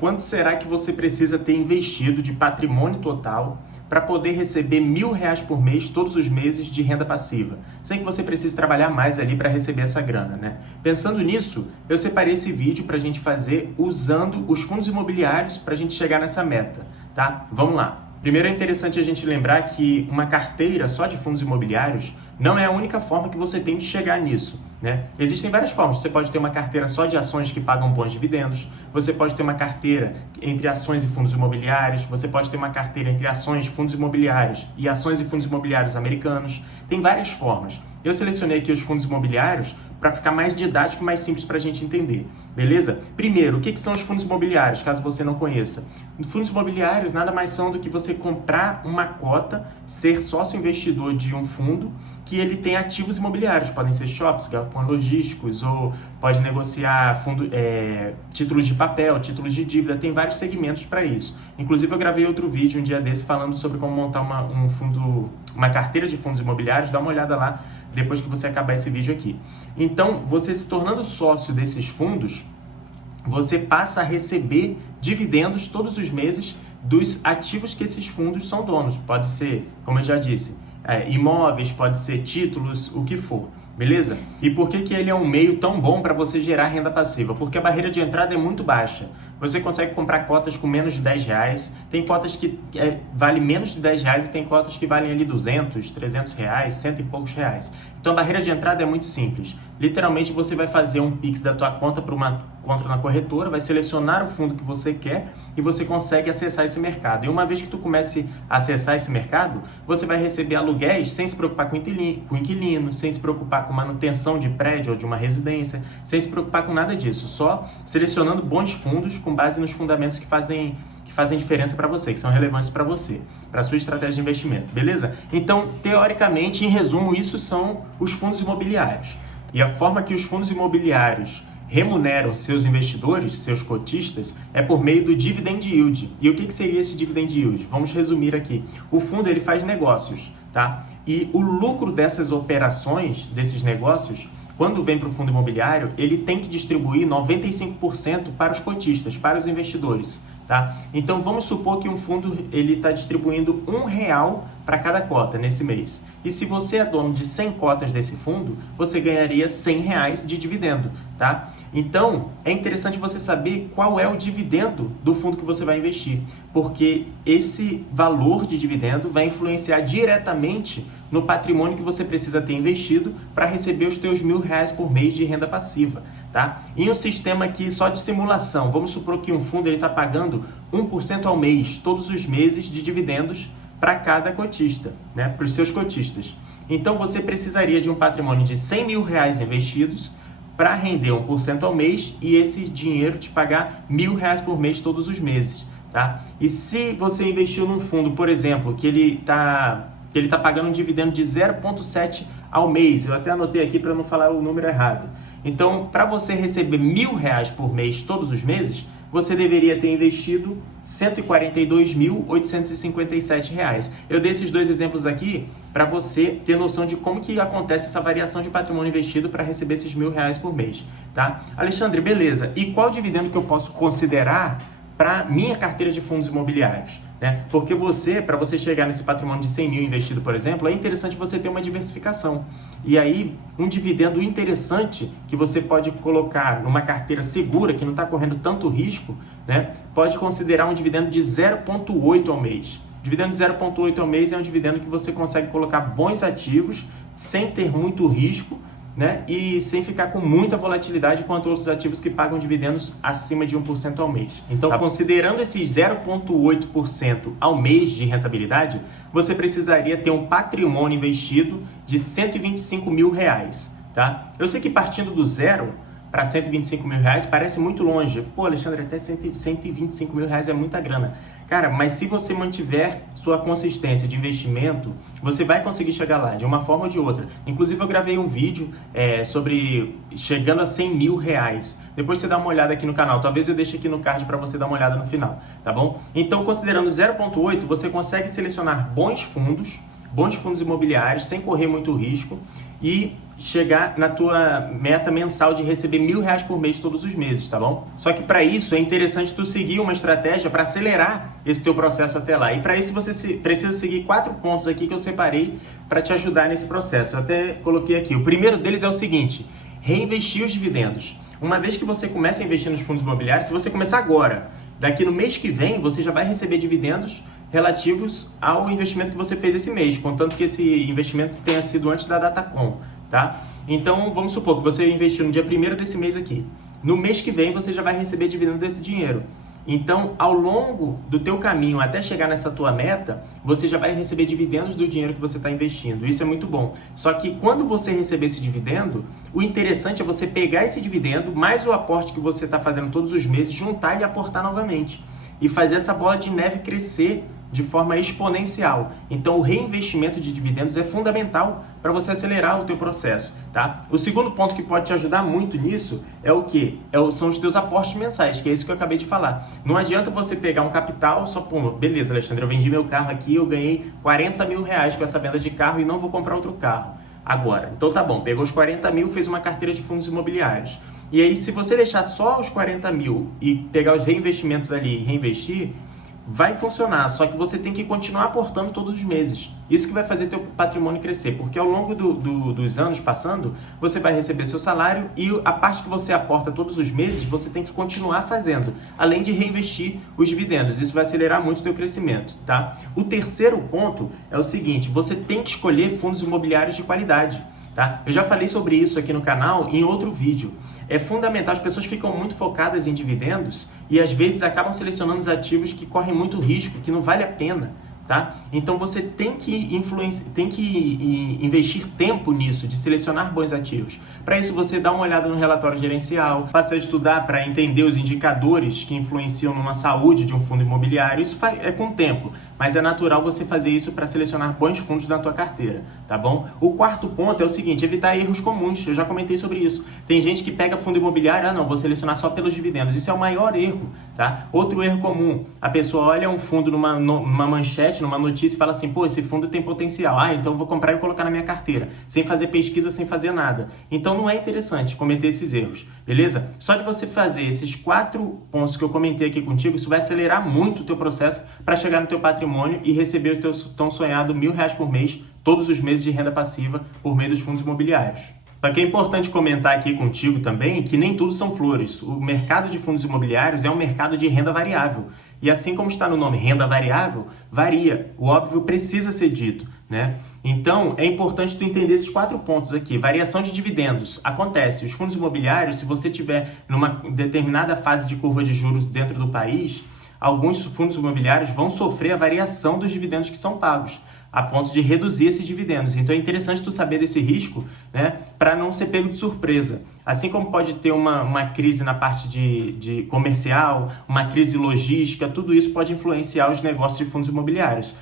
quanto será que você precisa ter investido de patrimônio total para poder receber R$ 1.000 por mês, todos os meses, de renda passiva, sem que você precise trabalhar mais ali para receber essa grana, né? Pensando nisso, eu separei esse vídeo para a gente fazer usando os fundos imobiliários para a gente chegar nessa meta, tá? Vamos lá. Primeiro é interessante a gente lembrar que uma carteira só de fundos imobiliários não é a única forma que você tem de chegar nisso, né? Existem várias formas. Você pode ter uma carteira só de ações que pagam bons dividendos, você pode ter uma carteira entre ações e fundos imobiliários, você pode ter uma carteira entre ações, fundos imobiliários e ações e fundos imobiliários americanos. Tem várias formas. Eu selecionei aqui os fundos imobiliários para ficar mais didático e mais simples para a gente entender, beleza? Primeiro, o que são os fundos imobiliários, caso você não conheça? Fundos imobiliários nada mais são do que você comprar uma cota, ser sócio investidor de um fundo que ele tem ativos imobiliários, podem ser shoppings, galpões logísticos, ou pode negociar títulos de papel, títulos de dívida, tem vários segmentos para isso. Inclusive eu gravei outro vídeo um dia desse falando sobre como montar uma carteira de fundos imobiliários, dá uma olhada lá depois que você acabar esse vídeo aqui. Então, você se tornando sócio desses fundos, você passa a receber dividendos todos os meses dos ativos que esses fundos são donos. Pode ser, como eu já disse, imóveis, pode ser títulos, o que for, beleza? E por que ele é um meio tão bom para você gerar renda passiva? Porque a barreira de entrada é muito baixa. Você consegue comprar cotas com menos de R$10, tem cotas que valem menos de R$10 e tem cotas que valem ali R$200, R$300, cento e poucos reais. Então a barreira de entrada é muito simples. Literalmente você vai fazer um Pix da tua conta para uma conta na corretora, vai selecionar o fundo que você quer e você consegue acessar esse mercado. E uma vez que tu comece a acessar esse mercado, você vai receber aluguéis sem se preocupar com inquilino, sem se preocupar com manutenção de prédio ou de uma residência, sem se preocupar com nada disso, só selecionando bons fundos com base nos fundamentos que fazem diferença para você, que são relevantes para você, para a sua estratégia de investimento, beleza? Então, teoricamente, em resumo, isso são os fundos imobiliários. E a forma que os fundos imobiliários remuneram seus investidores, seus cotistas, é por meio do dividend yield. E o que seria esse dividend yield? Vamos resumir aqui. O fundo ele faz negócios, tá? E o lucro dessas operações, desses negócios, quando vem para o fundo imobiliário, ele tem que distribuir 95% para os cotistas, para os investidores, tá? Então vamos supor que um fundo ele está distribuindo R$1 para cada cota nesse mês. E se você é dono de 100 cotas desse fundo, você ganharia R$100 de dividendo, tá? Então, é interessante você saber qual é o dividendo do fundo que você vai investir, porque esse valor de dividendo vai influenciar diretamente no patrimônio que você precisa ter investido para receber os teus R$1.000 por mês de renda passiva, tá? Em um sistema aqui só de simulação, vamos supor que um fundo está pagando 1% ao mês, todos os meses, de dividendos para cada cotista, né? Para os seus cotistas. Então, você precisaria de um patrimônio de R$100.000 investidos para render 1% ao mês e esse dinheiro te pagar R$1.000 por mês todos os meses, tá? E se você investiu num fundo, por exemplo, que ele tá pagando um dividendo de 0,7 ao mês, eu até anotei aqui para não falar o número errado. Então, para você receber R$1.000 por mês todos os meses, você deveria ter investido R$142.857. Eu dei esses dois exemplos aqui para você ter noção de como que acontece essa variação de patrimônio investido para receber esses R$1.000 por mês, tá? Alexandre, beleza. E qual dividendo que eu posso considerar para minha carteira de fundos imobiliários, né? Porque para você chegar nesse patrimônio de 100 mil investido, por exemplo, é interessante você ter uma diversificação. E aí, um dividendo interessante que você pode colocar numa carteira segura, que não está correndo tanto risco, né? Pode considerar um dividendo de 0,8 ao mês. Dividendo de 0,8 ao mês é um dividendo que você consegue colocar bons ativos, sem ter muito risco, né? E sem ficar com muita volatilidade quanto outros ativos que pagam dividendos acima de 1% ao mês. Então, considerando esses 0,8% ao mês de rentabilidade, você precisaria ter um patrimônio investido de R$125.000, tá? Eu sei que partindo do zero para R$125.000 parece muito longe. Pô, Alexandre, até R$125.000 é muita grana. Cara, mas se você mantiver sua consistência de investimento, você vai conseguir chegar lá, de uma forma ou de outra. Inclusive, eu gravei um vídeo sobre chegando a R$100.000. Depois você dá uma olhada aqui no canal. Talvez eu deixe aqui no card para você dar uma olhada no final, tá bom? Então, considerando 0,8, você consegue selecionar bons fundos imobiliários, sem correr muito risco, e chegar na tua meta mensal de receber R$1.000 por mês todos os meses, tá bom? Só que para isso é interessante tu seguir uma estratégia para acelerar esse teu processo até lá. E para isso você precisa seguir 4 pontos aqui que eu separei para te ajudar nesse processo. Eu até coloquei aqui. O primeiro deles é o seguinte: reinvestir os dividendos. Uma vez que você começa a investir nos fundos imobiliários, se você começar agora, daqui no mês que vem, você já vai receber dividendos relativos ao investimento que você fez esse mês, contanto que esse investimento tenha sido antes da Datacom, tá? Então, vamos supor que você investiu no dia 1º desse mês aqui. No mês que vem, você já vai receber dividendo desse dinheiro. Então, ao longo do teu caminho até chegar nessa tua meta, você já vai receber dividendos do dinheiro que você está investindo. Isso é muito bom. Só que quando você receber esse dividendo, o interessante é você pegar esse dividendo, mais o aporte que você está fazendo todos os meses, juntar e aportar novamente. E fazer essa bola de neve crescer de forma exponencial. Então, o reinvestimento de dividendos é fundamental para você acelerar o teu processo, tá? O segundo ponto que pode te ajudar muito nisso é o quê? São os teus aportes mensais, que é isso que eu acabei de falar. Não adianta você pegar um capital, só pô, beleza, Alexandre, eu vendi meu carro aqui, eu ganhei R$40.000 com essa venda de carro e não vou comprar outro carro agora. Então tá bom, pegou os 40 mil, fez uma carteira de fundos imobiliários. E aí, se você deixar só os 40 mil e pegar os reinvestimentos ali e reinvestir, vai funcionar, só que você tem que continuar aportando todos os meses. Isso que vai fazer teu patrimônio crescer, porque ao longo dos anos passando, você vai receber seu salário e a parte que você aporta todos os meses, você tem que continuar fazendo, além de reinvestir os dividendos. Isso vai acelerar muito o teu crescimento, tá? O terceiro ponto é o seguinte: você tem que escolher fundos imobiliários de qualidade, tá? Eu já falei sobre isso aqui no canal em outro vídeo. É fundamental, as pessoas ficam muito focadas em dividendos e às vezes acabam selecionando os ativos que correm muito risco, que não vale a pena, tá? Então você tem que investir tempo nisso, de selecionar bons ativos. Para isso você dá uma olhada no relatório gerencial, passa a estudar para entender os indicadores que influenciam numa saúde de um fundo imobiliário. Isso é com o tempo, mas é natural você fazer isso para selecionar bons fundos na tua carteira, tá bom? O quarto ponto é o seguinte: evitar erros comuns. Eu já comentei sobre isso. Tem gente que pega fundo imobiliário, não, vou selecionar só pelos dividendos. Isso é o maior erro, tá? Outro erro comum: a pessoa olha um fundo numa manchete, numa notícia e fala assim, pô, esse fundo tem potencial, então vou comprar e colocar na minha carteira, sem fazer pesquisa, sem fazer nada. Então não é interessante cometer esses erros, beleza? Só de você fazer esses 4 pontos que eu comentei aqui contigo, isso vai acelerar muito o teu processo para chegar no teu patrimônio e receber o teu tão sonhado R$1.000 por mês, todos os meses de renda passiva por meio dos fundos imobiliários. Só que é importante comentar aqui contigo também que nem tudo são flores. O mercado de fundos imobiliários é um mercado de renda variável. E assim como está no nome renda variável, varia. O óbvio precisa ser dito, né? Então, é importante tu entender esses 4 pontos aqui. Variação de dividendos. Acontece, os fundos imobiliários, se você tiver numa determinada fase de curva de juros dentro do país, alguns fundos imobiliários vão sofrer a variação dos dividendos que são pagos, a ponto de reduzir esses dividendos. Então é interessante tu saber desse risco, né, para não ser pego de surpresa. Assim como pode ter uma crise na parte de comercial, uma crise logística, tudo isso pode influenciar os negócios de fundos imobiliários.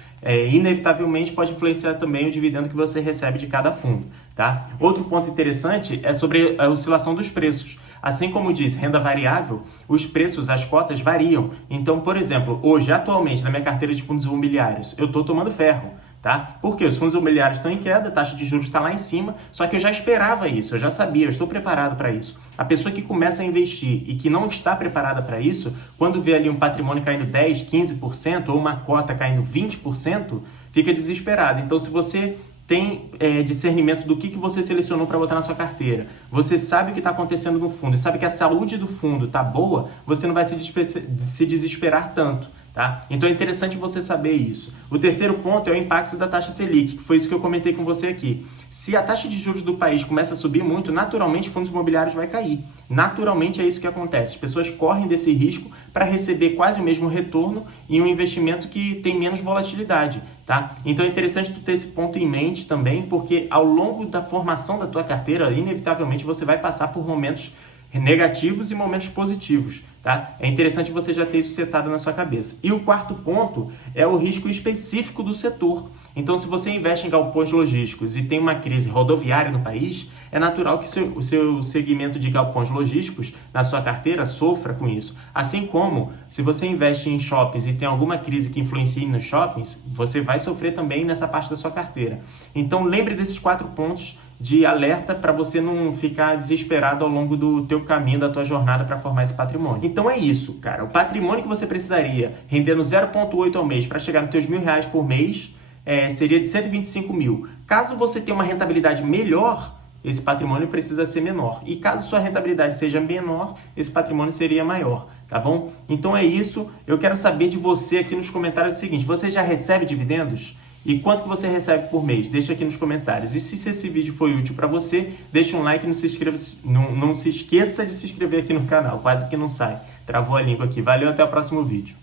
Inevitavelmente pode influenciar também o dividendo que você recebe de cada fundo, tá? Outro ponto interessante é sobre a oscilação dos preços. Assim como diz renda variável, os preços, as cotas variam. Então, por exemplo, hoje, atualmente, na minha carteira de fundos imobiliários, eu estou tomando ferro, tá? Porque os fundos imobiliários estão em queda, a taxa de juros está lá em cima, só que eu já esperava isso, eu já sabia, eu estou preparado para isso. A pessoa que começa a investir e que não está preparada para isso, quando vê ali um patrimônio caindo 10%, 15% ou uma cota caindo 20%, fica desesperado. Então, se você tem discernimento do que você selecionou para botar na sua carteira, você sabe o que está acontecendo no fundo e sabe que a saúde do fundo está boa, você não vai se desesperar tanto, tá? Então é interessante você saber isso. O terceiro ponto é o impacto da taxa Selic, que foi isso que eu comentei com você aqui. Se a taxa de juros do país começa a subir muito, naturalmente fundos imobiliários vai cair. Naturalmente é isso que acontece. As pessoas correm desse risco para receber quase o mesmo retorno em um investimento que tem menos volatilidade, tá? Então é interessante tu ter esse ponto em mente também, porque ao longo da formação da tua carteira, inevitavelmente você vai passar por momentos negativos e momentos positivos, tá? É interessante você já ter isso setado na sua cabeça. E o quarto ponto é o risco específico do setor. Então, se você investe em galpões logísticos e tem uma crise rodoviária no país, é natural que o seu segmento de galpões logísticos na sua carteira sofra com isso. Assim como, se você investe em shoppings e tem alguma crise que influencie nos shoppings, você vai sofrer também nessa parte da sua carteira. Então, lembre desses 4 pontos de alerta para você não ficar desesperado ao longo do teu caminho, da tua jornada para formar esse patrimônio. Então é isso, cara. O patrimônio que você precisaria rendendo 0,8 ao mês para chegar nos teus R$1.000 por mês seria de 125 mil. Caso você tenha uma rentabilidade melhor, esse patrimônio precisa ser menor. E caso sua rentabilidade seja menor, esse patrimônio seria maior, tá bom? Então é isso. Eu quero saber de você aqui nos comentários o seguinte: você já recebe dividendos? E quanto que você recebe por mês? Deixa aqui nos comentários. E se esse vídeo foi útil para você, deixa um like e não se esqueça de se inscrever aqui no canal. Quase que não sai. Travou a língua aqui. Valeu, até o próximo vídeo.